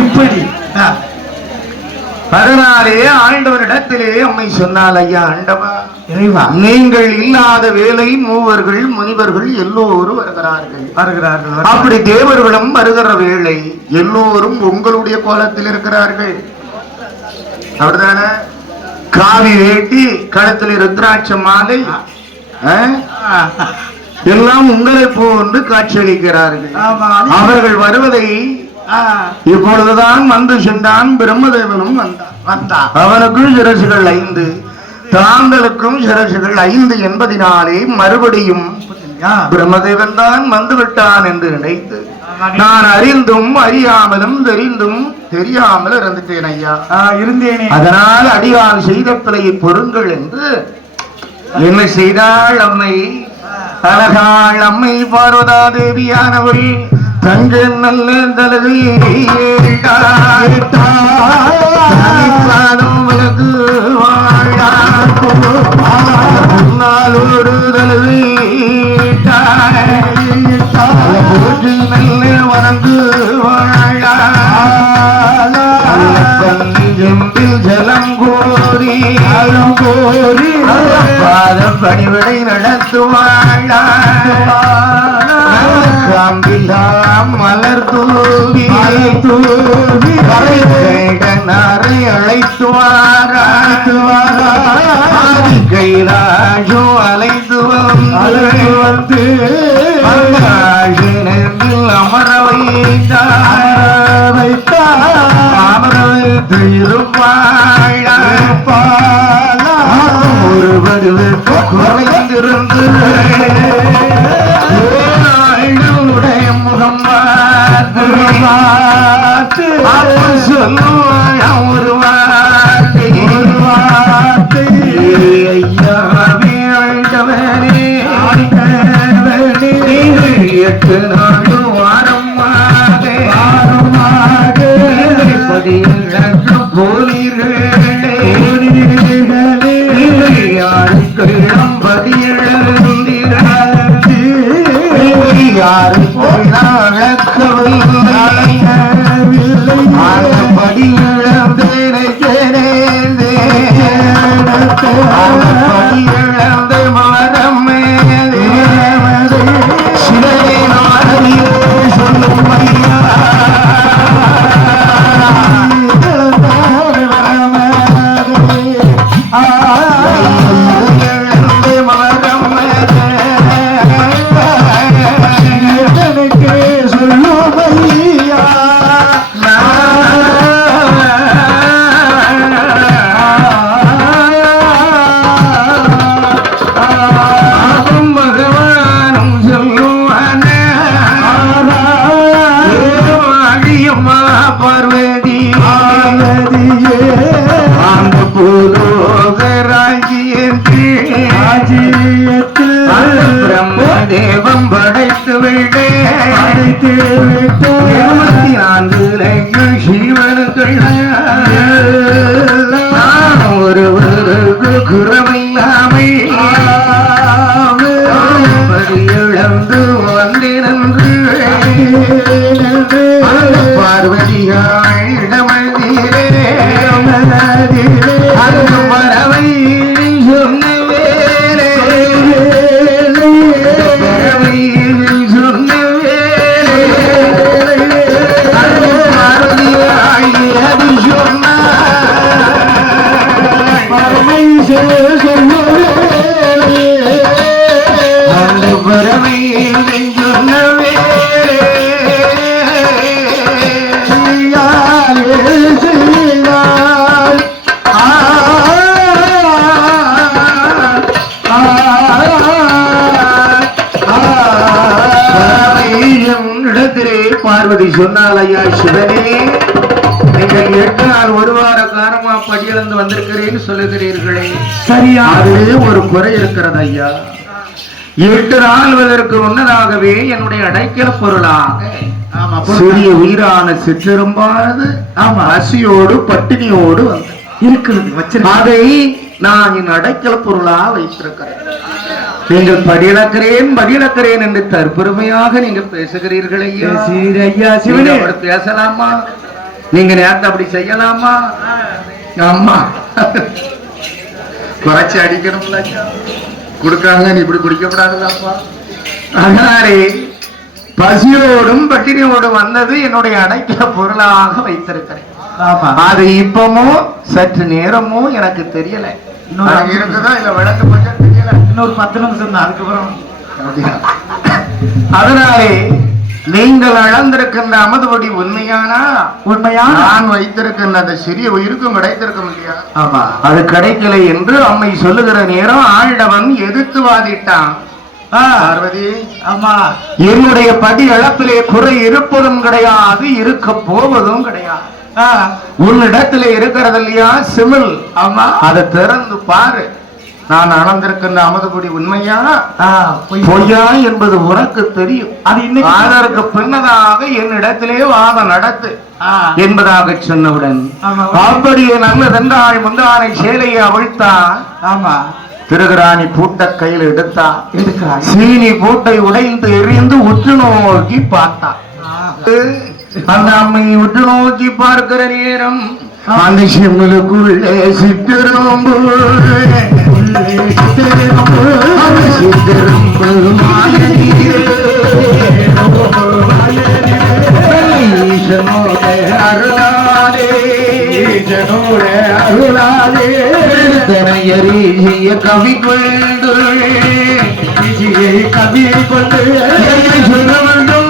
இப்படி அதனாலே ஆண்டவரிடத்திலே அம்மை சொன்னால், ஐயா ஆண்டவா, நீங்கள் இல்லாத வேலை மூவர்கள் முனிவர்கள் எல்லோரும் வருகிறார்கள். அப்படி தேவர்களும் வருகிற வேளை எல்லோரும் உங்களுடைய கோலத்தில் இருக்கிறார்கள். அப்படிதான? காவி வேட்டி, கழுத்தில் ருத்ராட்ச மாலை, எல்லாம் உங்களை போன்று காட்சியளிக்கிறார்கள். அவர்கள் வருவதை இப்பொழுதுதான் வந்து சென்றான். பிரம்மதேவனும் வந்தான். அவனுக்கும் சிரசுகள் 5, தாங்களுக்கும் சிரசுகள் 5 என்பதினாலே மறுபடியும் பிரம்மதேவன் தான் வந்து விட்டான் என்று நினைத்து நான் அறிந்தும் அறியாமலும் தெரிந்தும் தெரியாமல் இருந்துட்டேன் ஐயா, இருந்தேனே. அதனால் அடியான் செய்த பிழையை பொருங்கள் என்று என்ன செய்தாள் அம்மை? அழகாள் அம்மை பார்வதா தேவியானவள் தங்க நல்ல தலகையாலும் வழக்கு வாழாளோடு தலகை நல்ல வணங்கு வாழாம்பில் ஜலம் கோரி பாதம் பணிவிடை நடத்துவாழ மலர் தூவி நாரை அழைத்துவார கைலாஷோ அழைத்து வந்து அமர வைத்து இருப்பாழ ஒருவர் குறைந்திருந்து முகம் சொல்லுவாழ ஒரு வார்த்தை ஐயாவே ஆண்டவனே 8 நாளும் வாரமாக போனீர்களே யாருக்கு யாரும் படியிழந்து மரம் மேலே சிலையை நாடியே சொல்லும் ஐயா பிரம்மதேவம் படைத்து விட்டே 24 ஜீவன்கள் ஒருவருக்கு குறமில்லாமை இழந்து வந்திருந்து பார்வதியாள் இடமதிரே அங்கு பறவை பார்வதி சொன்னால், ஐயா சிவனே, நீங்கள் 8 நாள் ஒரு வார காலமா படியிழந்து வந்திருக்கிறேன்னு சொல்லுகிறீர்களே, சரியா? அது ஒரு குறை இருக்கிறது ஐயா. 8 நாள்வதற்கு முன்னதாகவே என்னுடைய அடைக்கல பொருளாக சிறிய உயிரான சிற்றிரும்பானது பசியோடு பட்டினியோடு இருக்கிறது. அதை நான் என் அடைக்கல பொருளாக வைத்திருக்கிறேன். நீங்கள் படியிழக்கிறேன் என்று தற்பெருமையாக நீங்க பேசுகிறீர்கள் ஐயா. ஐயா சிவனே, பேசலாமா? நீங்க நேரத்தை அப்படி செய்யலாமா? ஆமா, குறைச்சி அடிக்கணும்ல ஐயா. கொடுக்காங்க, நீ இப்படி குடிக்கப்படாதுதாப்பா. அதனாலே பசியோடும் பட்டினியோடும் வந்தது என்னுடைய அடைக்கல பொருளாக வைத்திருக்கிறேன். அது இப்பமோ சற்று நேரமோ எனக்கு தெரியல. இருக்குதா இல்ல விளக்கு பட்சம் தெரியல. இன்னொரு 10 நிமிஷம் தான், அதுக்கப்புறம். அதனாலே நீங்கள் அளந்திருக்கின்ற அமுதுபடி உண்மையா நான் வைத்திருக்கின்ற அந்த சிறிய உயிருக்கும் கிடைத்திருக்கும் இல்லையா? ஆமா, அது கிடைக்கலை என்று அம்மை சொல்லுகிற நேரம் ஆண்டவன் எதிர்த்து வாதிட்டான். பார்வதி, ஆமா, என்னுடைய படி அளப்பிலே குறை இருப்பதும் கிடையாது, இருக்க போவதும் கிடையாது. உன்னிடத்திலே இருக்கிறது இல்லையா சிமிழ், ஆமா, அதை திறந்து பாரு. நான் அளந்திருக்கின்ற அமுதுபடி உண்மையா பொய்யா என்பது உனக்கு தெரியும். அது இன்னைக்கு அதற்கு பின்னதாக என்னிடத்திலே வாதம் நடத்து என்பதாக சொன்னவுடன் அப்படியே நல்லதென்றால் முந்தானை சேலையை அவிழ்த்தான். ஆமா, திருகிராணி பூட்ட கையில் எடுத்தா. சீனி பூட்டை உடைந்து எரிந்து உற்று நோக்கி பார்த்தான். அந்த அம்மையை உற்று நோக்கி பார்க்கிற நேரம் அந்த சிம்மலுக்குள்ளே சித்திரம்பு கவி கொண்டு கவி கொண்டு சொல்ல வேண்டும்.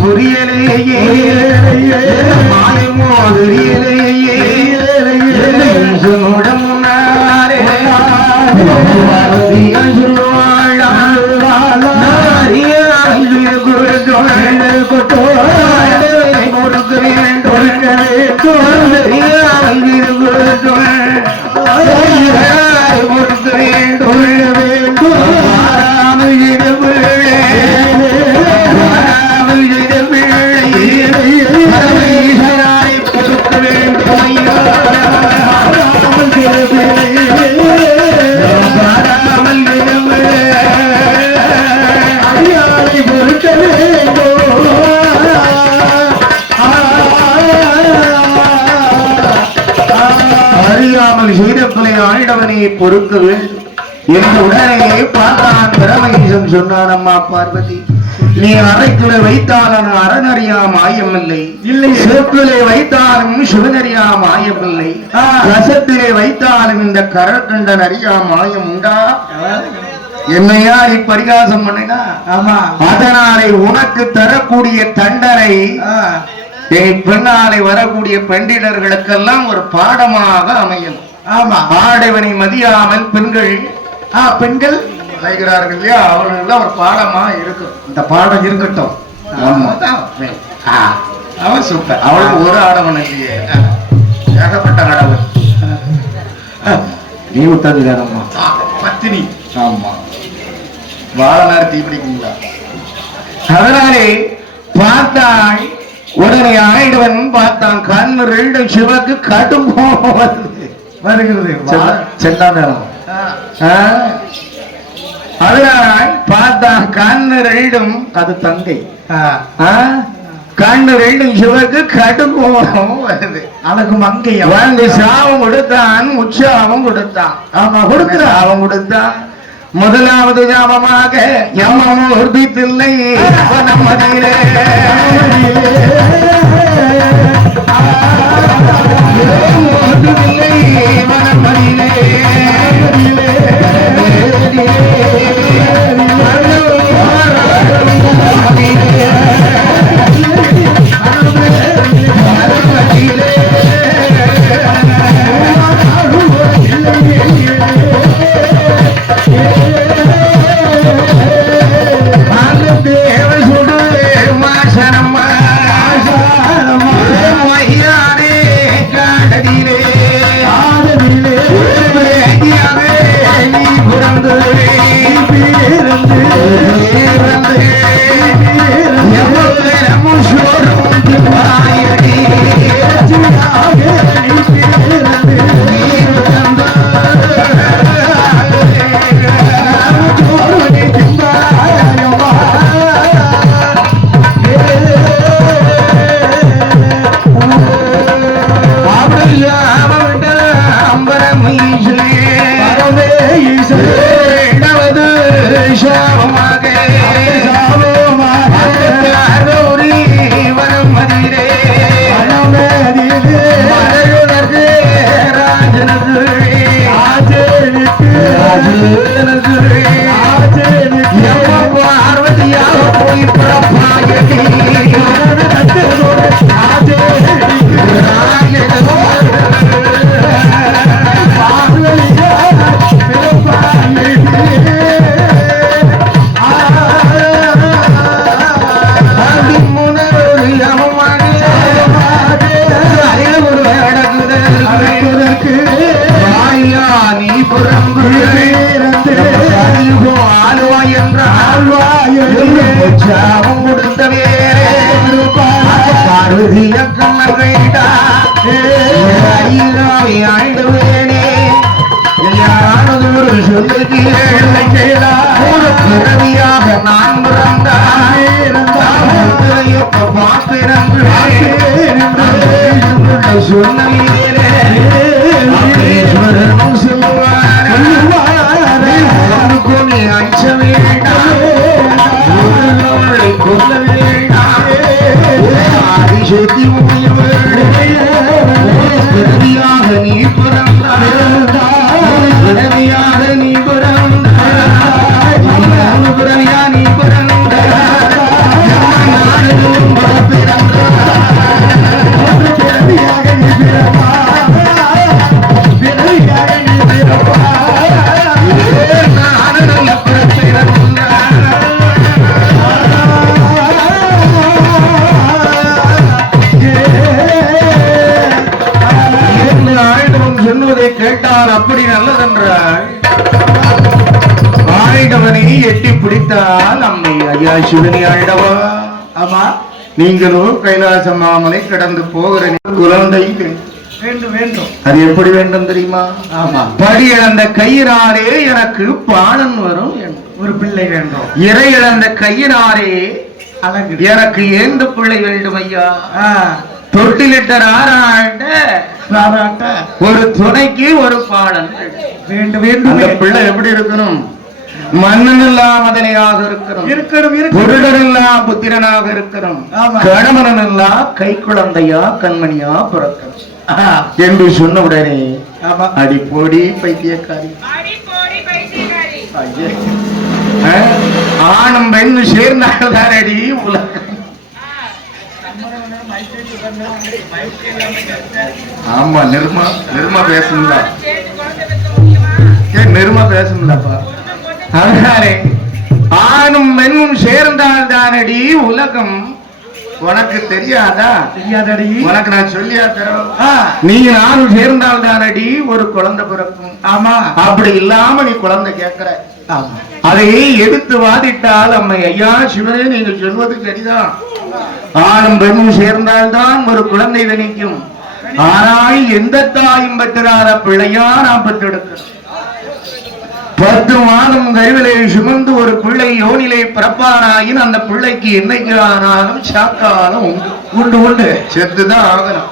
புரியலையே மாயமோ தெரியலையே முன்னாரே ஆண்டவனை பொறுக்க வேண்டும் என்று உடனே பார்த்தான். பிரமேசன் சொன்னான், அம்மா பார்வதி, நீ அறைக்குள்ளே வைத்தாலும் அறநறியா மாயமில்லை, இல்லை சிறப்பிலே வைத்தாலும் சிவனறியா மாயமில்லை, ரசத்திலே வைத்தாலும் இந்த கரக்கண்டன் அறியா மாயம் உண்டா? என்னையா நீ பரிகாசம் பண்ணினா? ஆமா, அதனாலே உனக்கு தரக்கூடிய தண்டனை பின்னாலே வரக்கூடிய பெண்டிடர்களுக்கெல்லாம் ஒரு பாடமாக அமையும். ஆமா, ஆடவனை மதியாமல் பெண்கள் செய்கிறார்கள் இல்லையா, அவர்கள் ஒரு பாடமா இருக்கும். இந்த பாடம் இருக்கட்டும். அவன் சூப்பர், அவளுக்கு ஒரு ஆடவன் இல்லையே, ஏகப்பட்ட ஆடவன். நீ உத்தரமா பத்தினி. ஆமா, வாழ நேரம் தீ பிடிக்குங்களா? அதனாலே பார்த்தாய். உடனே ஆயிடுவன் பார்த்தான். கண் ரெண்டு சிவக்கு கடும் வருகிறது. செல்லா நேரம் அதனால் பார்த்தான். கண்ணு ரெண்டும், அது தங்கை, கண்ணு ரெண்டும் சிவக்கு கடும் வருது. அவனுக்கு மங்கை வந்து சாவம் கொடுத்தான், உற்சாகம் கொடுத்தான். ஆமா, கொடுக்கிற அவன் கொடுத்தான். முதலாவது ஜாபமாக எம்மம் உறுதித்தில்லை மதியிலே மனமதியிலே மதியிலே நான் கேட்டால் அப்படி நல்லதென்றால் ஆயிடவனை எட்டி பிடித்தால் அம்மை ஐயா சிவனி ஆயிடவா. ஆமா, நீங்களும் கைலாச மாமலை கடந்து போகிற குழந்தை வேண்டும் வேண்டும். அது எப்படி வேண்டும் தெரியுமா? ஆமா, படி இழந்த கையினாலே எனக்கு பாலன் வரும், ஒரு பிள்ளை வேண்டும். இறை இழந்த கையினாலே எனக்கு ஏந்த பிள்ளை வேண்டும் ஐயா. தொட்டிலிட்ட நாராட்ட ஒரு துணைக்கு ஒரு பாலன் வேண்டும் வேண்டும். அந்த பிள்ளை எப்படி இருக்கணும்? மன்னனில்லா மதனையாக இருக்கணும், பொருளனில்லா புத்திரனாக இருக்கணும், கணவனில்லா கை குழந்தையா கண்மணியா பிறக்கணும் என்று சொன்ன உடனே அடி போடி பைத்தியக்காரி, ஆணும் பெண்ணு சேர்ந்தார்கள் அடி உலகம். ஆமா, நிர்மா பேசணும்ல, நிர்மா பேசணும்லப்பா. அதனாலே ஆணும் பெண்ணும் சேர்ந்தால் தானடி உலகம். உனக்கு தெரியாதா? தெரியாதடி. உனக்கு நான் சொல்லியா தரோம். நீ நானும் சேர்ந்தால் தானடி ஒரு குழந்தை பிறக்கும். ஆமா, அப்படி இல்லாம நீ குழந்தை கேட்கிற, அதை எடுத்து வாதிட்டால் அம்மை ஐயா சிவனே நீங்கள் சொல்வது சரிதான். ஆணும் பெண்ணும் சேர்ந்தால்தான் ஒரு குழந்தை நினைக்கும். ஆனால் எந்த தாயும் பெற்றாத பிள்ளையா நாம் பெற்றெடுக்கிறோம். 10 மாதம் கருவிலை சுமந்து ஒரு பிள்ளை யோனிலை பிறப்பானாயின் அந்த பிள்ளைக்கு என்னைக்கு ஆனாலும் சாக்காலம் உண்டு உண்டு உண்டு செத்துதான் ஆகணும்.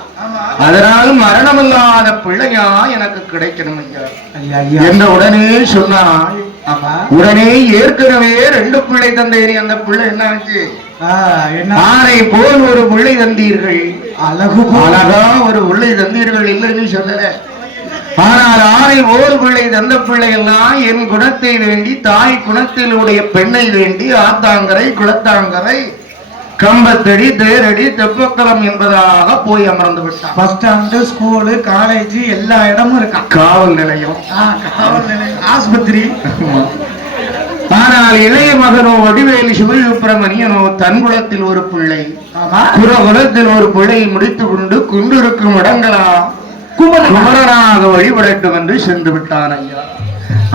அதனால் மரணமில்லாத பிள்ளையா எனக்கு கிடைக்கணும் ஐயா என்ற உடனே சொன்னான். உடனே ஏற்கனவே 2 பிள்ளை தந்தேரி. அந்த பிள்ளை என்ன ஆச்சு? ஆனை போல் ஒரு பிள்ளை தந்தீர்கள், அழகா ஒரு பிள்ளை தந்தீர்கள் இல்லைன்னு சொல்லல. ஆனால் ஆனை போல் பிள்ளை தந்த பிள்ளை எல்லாம் என் குணத்தை வேண்டி, தாய் குணத்தில் உடைய பெண்ணை வேண்டி ஆத்தாங்கரை குளத்தாங்கரை கம்பத்தடி தேரடி தெப்பக்குளம் என்பதாக போய் அமர்ந்து விட்டான். பஸ் ஸ்டாண்டு, ஸ்கூலு, காலேஜ் எல்லா இடமும் இருக்கா. காவல் நிலையம், ஆஸ்பத்திரி. ஆனால் இளைய மகனோ வடிவேலு சிவசுப்பிரமணியனோ தன் குலத்தில் ஒரு பிள்ளை, குலகுலத்தில் ஒரு பிள்ளை முடித்து கொண்டு கொண்டிருக்கும் இடங்களா குமரனாக வழிபடட்டும் என்று சென்று விட்டான் ஐயா.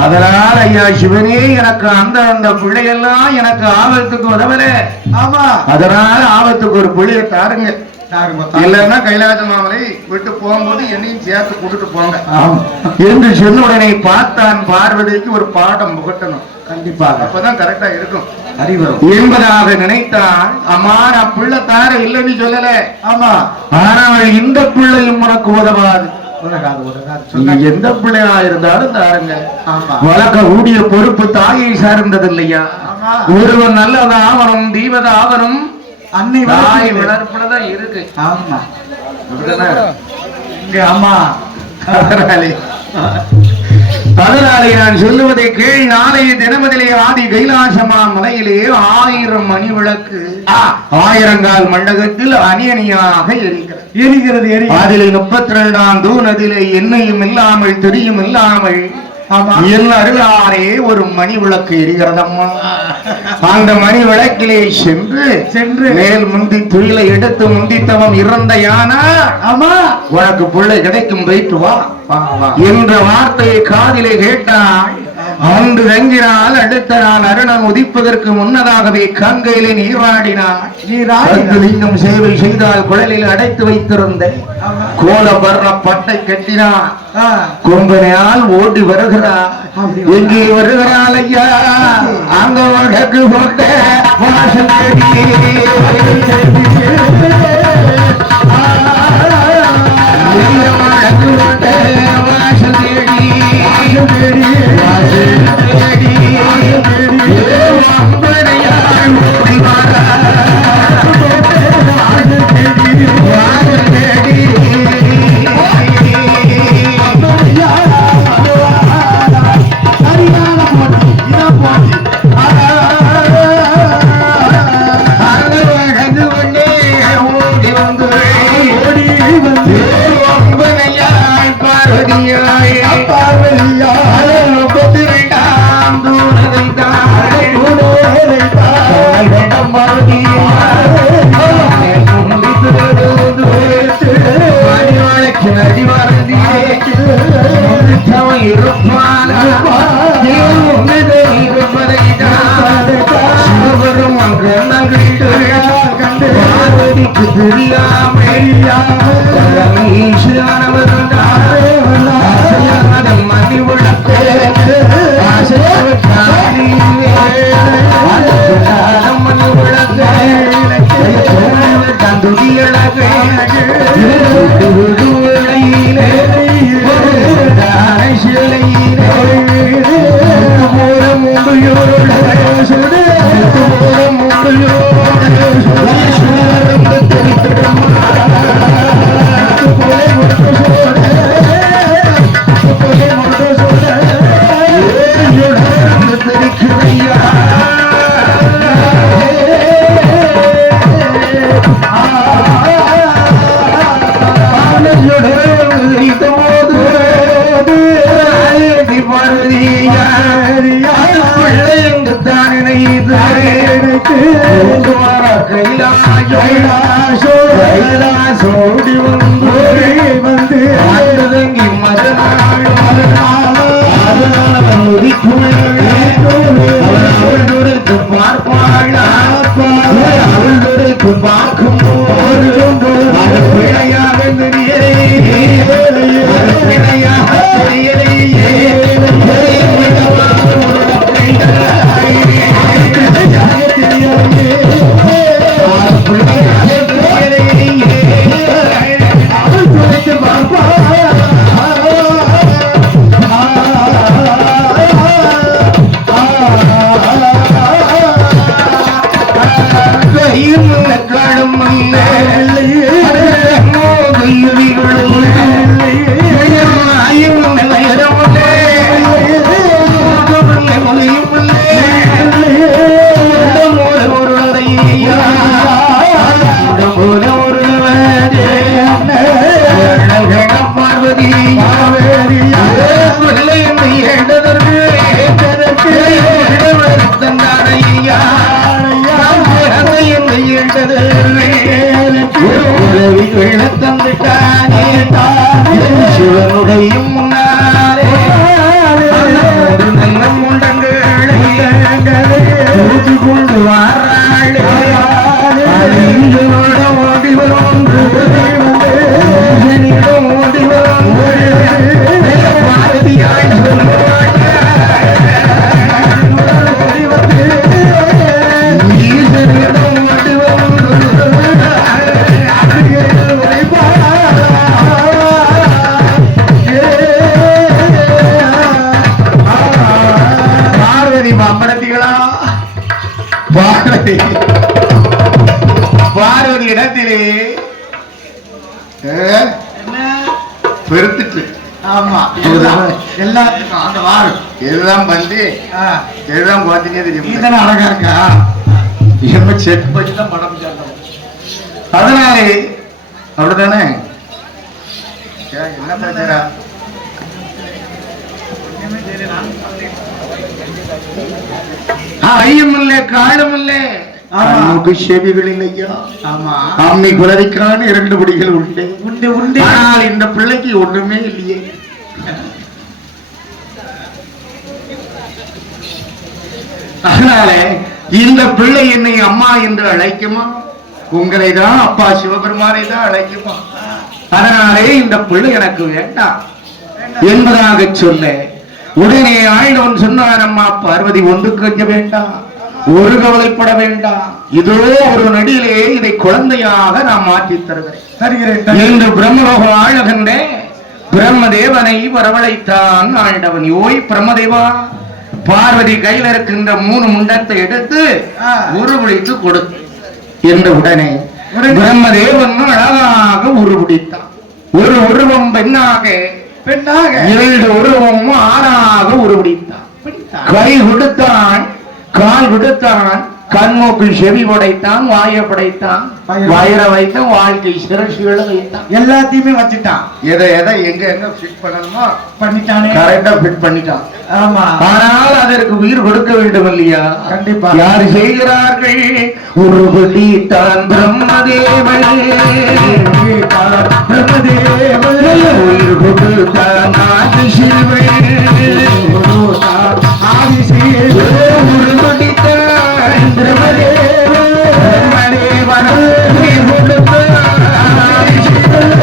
அதனால ஐயா சிவனே எனக்கு அந்த பிள்ளையெல்லாம் எனக்கு ஆபத்துக்கு உதவல. ஆமா, அதனால ஆபத்துக்கு ஒரு பிள்ளைய தாருங்க. தாருங்க. இல்லைன்னா கைலாச மாமலை விட்டு போகும்போது என்னையும் சேர்த்து கூட்டிட்டு போங்க ஆமா என்று சொன்ன உடனே பார்த்தான் பார்வதிக்கு ஒரு பாடம் புகட்டணும். கண்டிப்பாக அப்பதான் கரெக்டா இருக்கும் அறிவரும் என்பதாக நினைத்தான். அம்மா நான் பிள்ளை தார இல்லைன்னு சொல்லல. ஆமா, ஆனால் இந்த பிள்ளையும் உனக்கு உதவாது. உலகாது உலகாது நீங்க சொன்னாங்க. எந்த பிள்ளையா இருந்தாலும் தாருங்க. ஆமா வளர்க்க கூடிய பொறுப்பு தாயை சார்ந்தது இல்லையா? ஆமா, ஒருவன் நல்லதாவனும் தீவதாவனும் அன்னை தாய் வளர்ப்பு. வளர்ப்புலதான் இருக்கு. ஆமா அப்படிதானே? இங்க ஆமா அதனாலே நான் சொல்லுவதை கேள். நாளைய தினமதிலே ஆதி கைலாசமா மலையிலே 1000 மணி விளக்கு 1000 மண்டகத்தில் அணி அணியாக எரிகிறது. எரிகிறது அதிலே 32ஆம் தூணதிலே எண்ணெயும் இல்லாமல் திரியும் இல்லாமல் ஆமா என் அருளாரே ஒரு மணி விளக்கு எரிகிறதம்மா. அந்த மணி விளக்கிலே சென்று மேல் முந்தி துயிலை எடுத்து முந்தித்தவன் இறந்த யானா ஆமா உனக்கு பிள்ளை கிடைக்கும் போயிட்டு வா என்ற வார்த்தையை காதிலே கேட்டாள். அன்று தங்கினால் அடுத்த நாள் அருணன் உதிப்பதற்கு முன்னதாகவே கங்கையிலே நீராடினாள். லிங்கம் சேவை செய்தால் குழலில் அடைத்து வைத்திருந்த கோலபர்ண பட்டை கட்டினான். கொம்பனையால் ஓடி வருகிறார். எங்கே வருகிறாள் ஐயா? அங்க வடக்கு போட்ட வாசல் சோடி வந்து பார்க்கும் பிழையாக காடும் வாராளே அழிந்தோட ஓடி வரும் ஓடி வரும் பாரதியாய் பார்வதி இடத்திலே பெருத்துட்டு ஆமா எல்லாத்துக்கும் அந்த வாழ் எல்லாம் வந்து எல்லாம் பார்த்துட்டே தெரியும் இதெல்லாம் அழகா இருக்கா என்ன செக் பண்ணி தான் படம் அதனாலே அப்படித்தானே என்ன பிரச்சனை ஐயம் இல்ல காலம் இல்ல நமக்கு செவிகள் இல்லையா ஆமா அம்மை குலரிக்கான 2 படிகள் உண்டு உண்டு உண்டு ஆனால் இந்த பிள்ளைக்கு ஒண்ணுமே இல்லையே அதனால இந்த பிள்ளை என்னை அம்மா என்று அழைக்குமா உங்களை தான் அப்பா சிவபெருமானை தான் அழைக்குமா அதனாலே இந்த பிள்ளை எனக்கு வேண்டாம் என்பதாக சொல்ல உடனே ஆயினவன் சொன்னார் அம்மா பார்வதி ஒன்று கேட்க வேண்டாம் ஒரு கவலைப்பட வேண்டாம் இதோ ஒரு நடியிலே இதை குழந்தையாக நான் மாற்றி தருகிறேன் என்று பிரம்மலோகம் ஆளுகின்ற பிரம்மதேவனை வரவழைத்தான் ஆண்டவன் ஓய் பிரம்மதேவா பார்வதி கையில் இருக்கின்ற 3 முண்டத்தை எடுத்து உருவளித்து கொடுத்து என்ற உடனே பிரம்மதேவன் அழகாக உருவடித்தான் ஒரு உருவம் பெண்ணாக 2 உருவமும் ஆணாக உருவடித்தான் கை கொடுத்தான் கால் கொடுத்தான் கண்மூக்கு செவி படைத்தான் வாயை படைத்தான் வயிற வைத்தான் வாழ்க்கை சிரசுகளை வைத்தான் எல்லாத்தையுமே வச்சுட்டான் எதை எங்க ஃபிட் பண்ணணுமோ பண்ணிட்டானே கரெக்டா ஃபிட் பண்ணிட்டான் ஆமா ஆனால் அதற்கு உயிர் கொடுக்க வேண்டும் இல்லையா கண்டிப்பா யார் செய்கிறார்கள் உருவடித்தான் பிரம்மதேவன் உயிர் கொடுத்தான் ஆதிசிவன் உருவடித்தான் பிரம்மதேவன் உயிர் கொடுத்தான் ஆதிசிவன்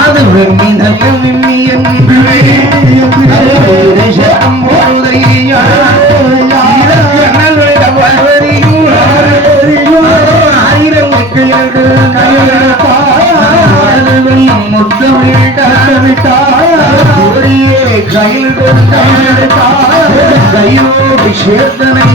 அது வெண்ணி நல்ல விண்ணி என்று ஆயிரம் கையோடு சேர்த்தனை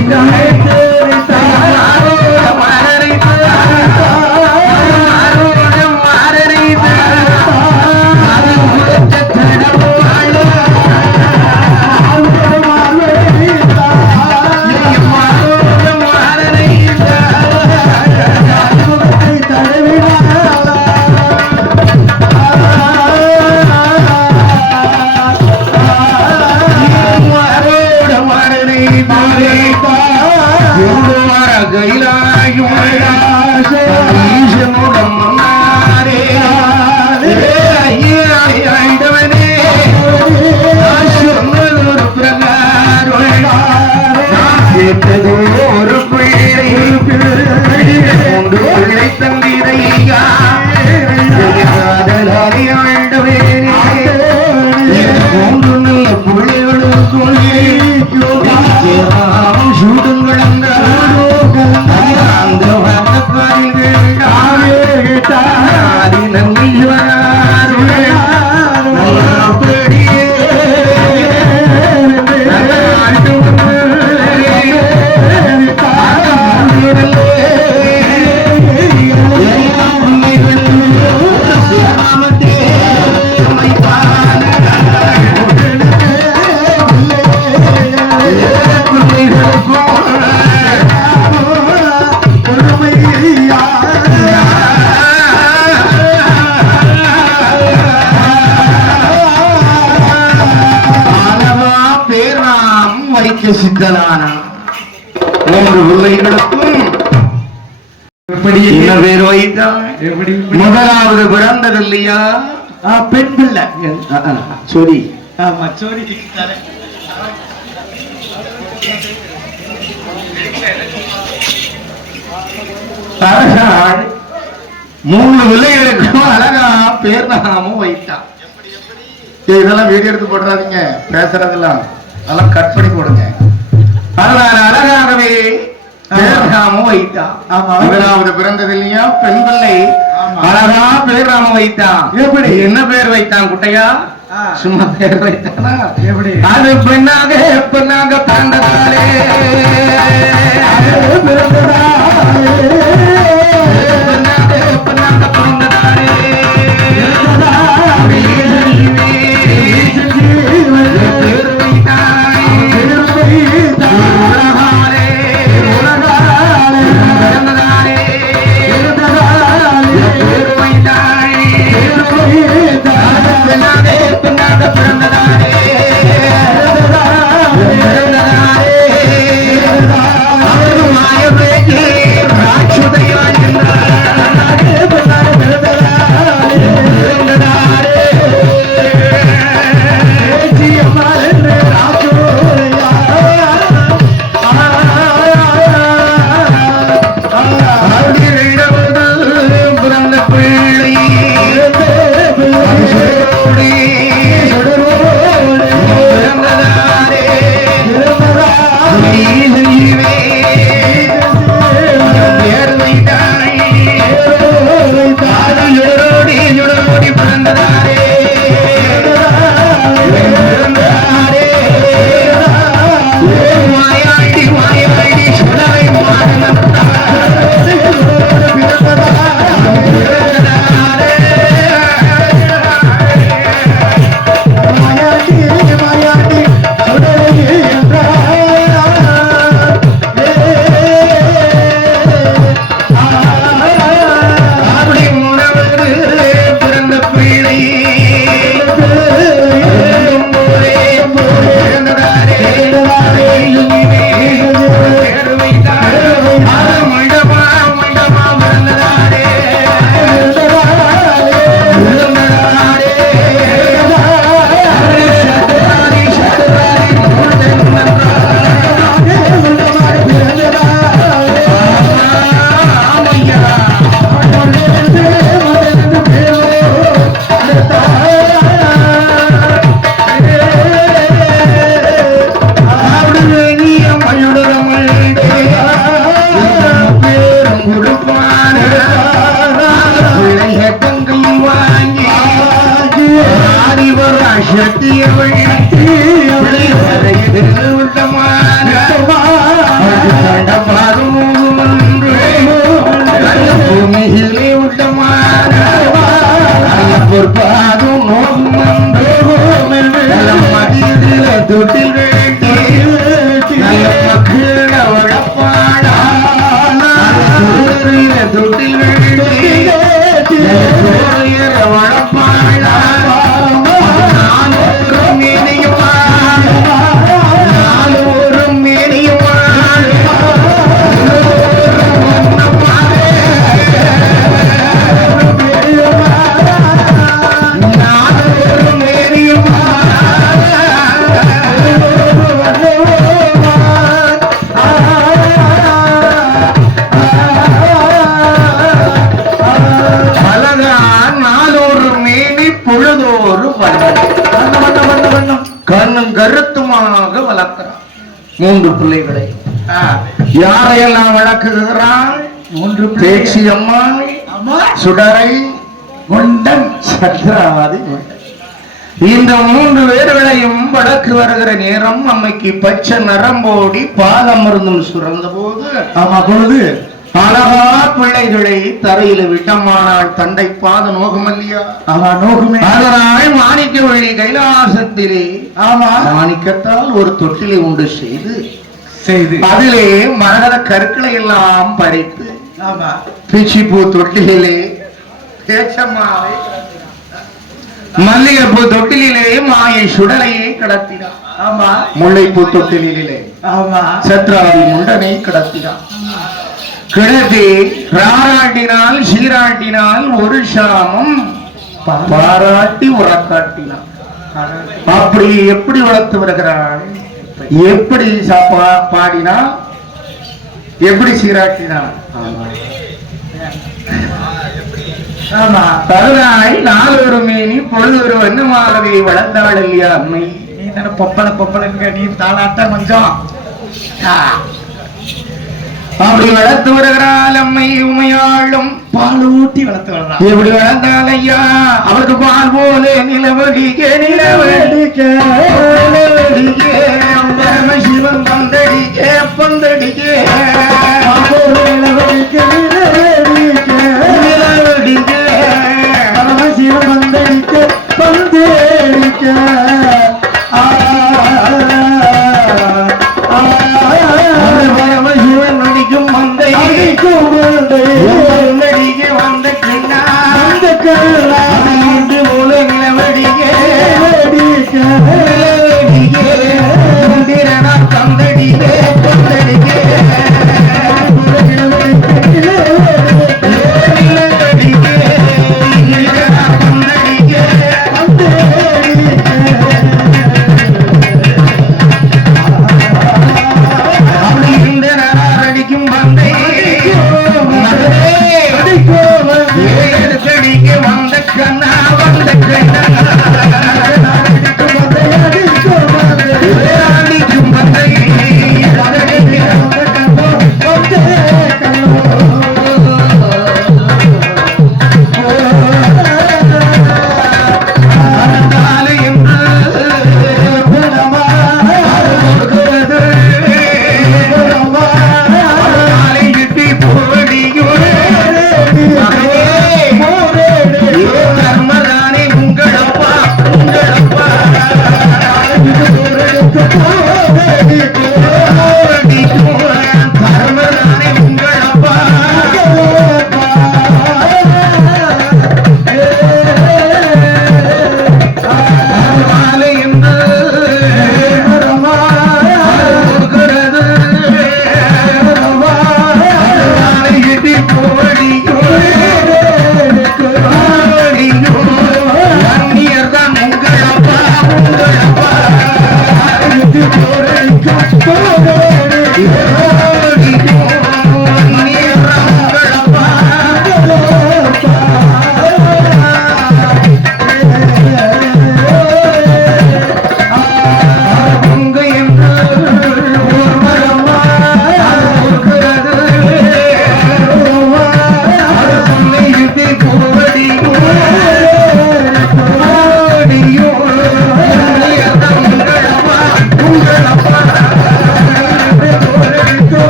மாணிக்க சித்தனானா 3 பிள்ளைகளுக்கும் எப்படி என்ன பேர் வைத்தான்? எப்படி முதலாவது பிறந்தது இல்லையா பெண் பிள்ளை சொல்லி ஆமா சோரி அரசாள் 3 பிள்ளைகளுக்கும் அழகா பேர் நாமும் வைத்தான். இதெல்லாம் வீடியோ எடுத்து போடுறாதீங்க, பேசுறதெல்லாம் அதெல்லாம் கட் பண்ணி போடுங்க. அதனால அழகாகவே பேர் நாமும் வைத்தான். முதலாவது பிறந்தது இல்லையா பெண் பிள்ளை, அழகா பேர் நாம வைத்தான். எப்படி என்ன பேர் வைத்தான் குட்டையா? சும்மா பேர் வைத்தானா? எப்படி அது பெண்ணாக பெண்ணாக பிறந்ததாலே கருத்துமாக வளர்க்கிறான் 3 பிள்ளைகளை. யாரையெல்லாம் வளர்க்குகிறான்? 3 பேச்சி அம்மா, சுடரை, குண்டன், சத்ராவாதி. இந்த 3 பேர்களையும் வளர்க்கு வருகிற நேரம் அம்மைக்கு பச்சை நரம்போடி பாலமிருந்தும் சுரந்த போது பொழுது அழகா பிள்ளைகளை தரையில விட்டமானால் தண்டை பாத நோகமல்லியா? நோகுமே. அதனால் மாணிக்க வழி கைலாசத்திலே மாணிக்கத்தால் ஒரு தொட்டிலை உண்டு செய்து அதிலே மரகத கற்களை எல்லாம் பறித்து பிச்சிப்பூ தொட்டிலே பேச்சம்மாவை மல்லிகைப்பூ தொட்டிலே மாயை சுடலையை கடத்தினார். முல்லைப்பூ தொட்டிலே ஆமா சத்ராதி முண்டனை கடத்தினான். கிடத்தி ராராட்டினால் சீராட்டினால் ஒரு சாமம் பாராட்டி உறக்காட்டினான். அப்படி எப்படி வளர்த்து வருகிறாள், எப்படி பாடினா, எப்படி சீராட்டினான். ஆமா பருவாய் நாலொரு மேனி பொழுதொரு வண்ணமாகவே வளர்ந்தாள் இல்லையா அம்மை. நீ தானே பொப்பளங்க நீ தாளாட்ட கொஞ்சம் அப்படி வளர்த்து வருகிறாள் அம்மை. உமையாளும் பால் ஊட்டி வளர்த்து வரலாம். எப்படி வளர்ந்தாள் ஐயா, அவருக்கு பால் போல நிலவடிக்க நிலவடிக்க சிவன் பந்தடிக்க பந்தடிக்க நிலவடிக்க நிலவடிக்க சிவன் பந்தடிக்க பந்தடிக்க சிவன் நடிக்கும் மந்தை நடிக்க வந்த கிண்ணா வந்த கண்டு போல நிலவடிக்க பந்தடிக்க பந்தடிக்க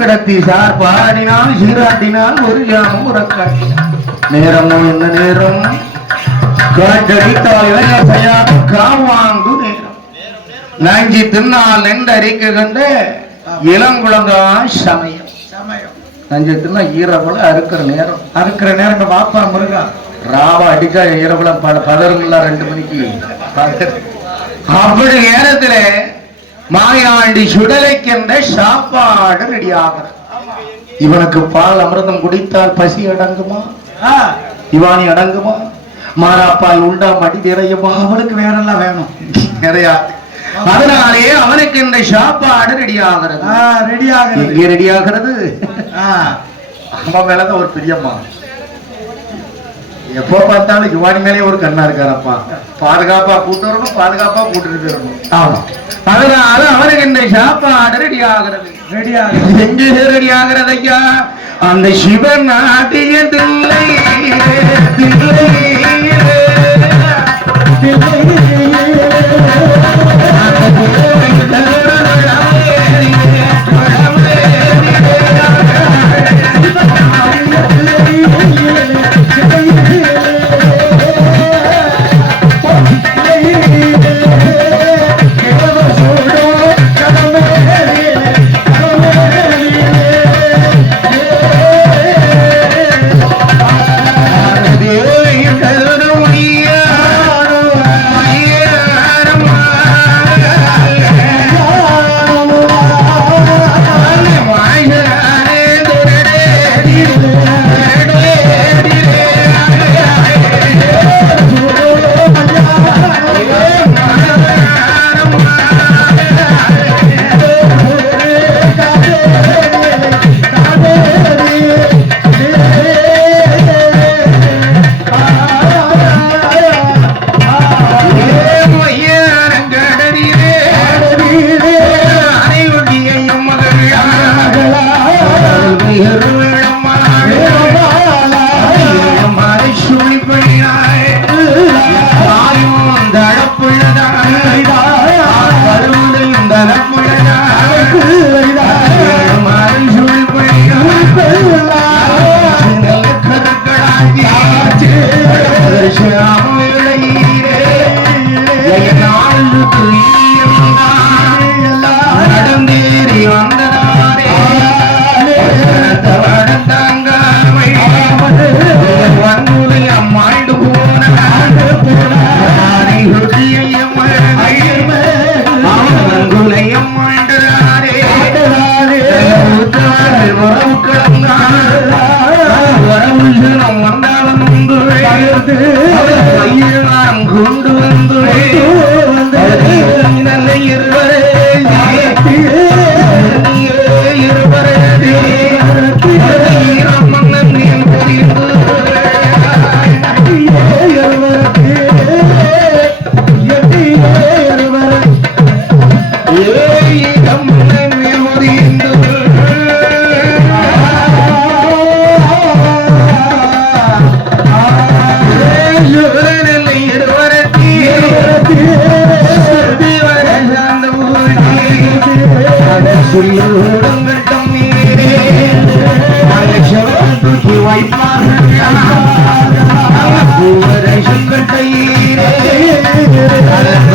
கடத்தி சார் பாடினால் சீராட்டினால் ஒரு ஜாமம் உறக்காட்டினான். நேரமோ என்ன நேரம், காற்றடித்தால் இளைஞர் காவாங்கு நேரம். நஞ்சி தின்னால் நெண்டரிக்க கண்ட இளங்குழங்கா சமயம். நஞ்சு தின்னா ஈரகுல அறுக்கிற நேரம் வாப்பா முருகா ராவா அடிச்சா ஈரகுலம் பதறுங்களா 2 மணிக்கு. அப்படி நேரத்துல மாயாண்டி சுடலைக்கின்ற சாப்பாடு ரெடியாகிறது. இவனுக்கு பால் அமிர்தம் குடித்தால் பசி அடங்குமா, இவானி அடங்குமா, மாறாப்பால் உண்டா மடி நிறையுமா, அவனுக்கு வேறெல்லாம் வேணும் நிறையா. அதனாலே அவனுக்கு இந்த சாப்பாடு ரெடியாகிறது. எங்கே ரெடியாகிறது, அம்மா மேலதான் ஒரு பிரியம்மா. எப்போ பார்த்தாலும் யுவானி மேலே ஒரு கண்ணா இருக்காரப்பா. பாதுகாப்பா கூட்டு வரணும், பாதுகாப்பா கூட்டிட்டு போயிடணும். ஆமா, அதனால அவனுக்கு இந்த சாப்பாடு ரெடி ஆகிறது. எங்கே ரெடி ஆகிறது ஐயா, அந்த சிவன் நாட்டியதில்லை சிவனே